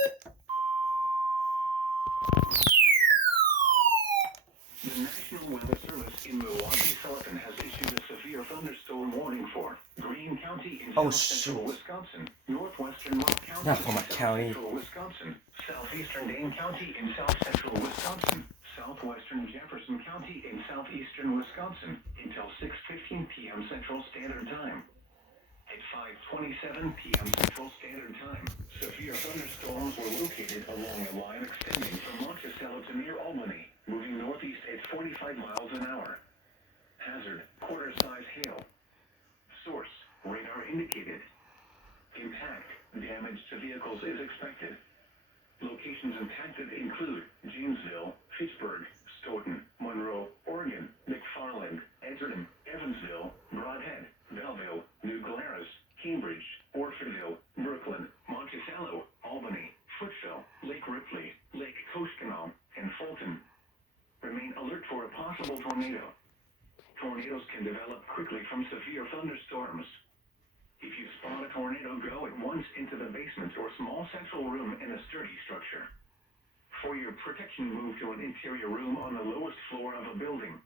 The National Weather Service in Milwaukee, Sullivan has issued a severe thunderstorm warning for Greene County in south-central Wisconsin, northwestern Mark County in south-central Wisconsin, southeastern Dane County in south-central Wisconsin, southwestern Jefferson County in southeastern Wisconsin until 6:15 p.m. Central Standard Time. At 5:27 p.m. Central Standard Time, severe thunderstorms were located along a line extending from Monticello to near Albany, moving northeast at 45 miles an hour. Hazard, quarter-size hail. Source, radar indicated. Impact, damage to vehicles is expected. Locations impacted include Janesville, Fitchburg, Stoughton, Monroe, Oregon, McFarland, Edgerton, Evansville, Brodhead, Belleville, New Glarus, Cambridge, Orfordville, Brooklyn, Monticello, Albany, Footville, Lake Ripley, Lake Koshkonong, and Fulton. Remain alert for a possible tornado. Tornadoes can develop quickly from severe thunderstorms. If you spot a tornado, go at once into the basement or small central room in a sturdy structure. For your protection, move to an interior room on the lowest floor of a building.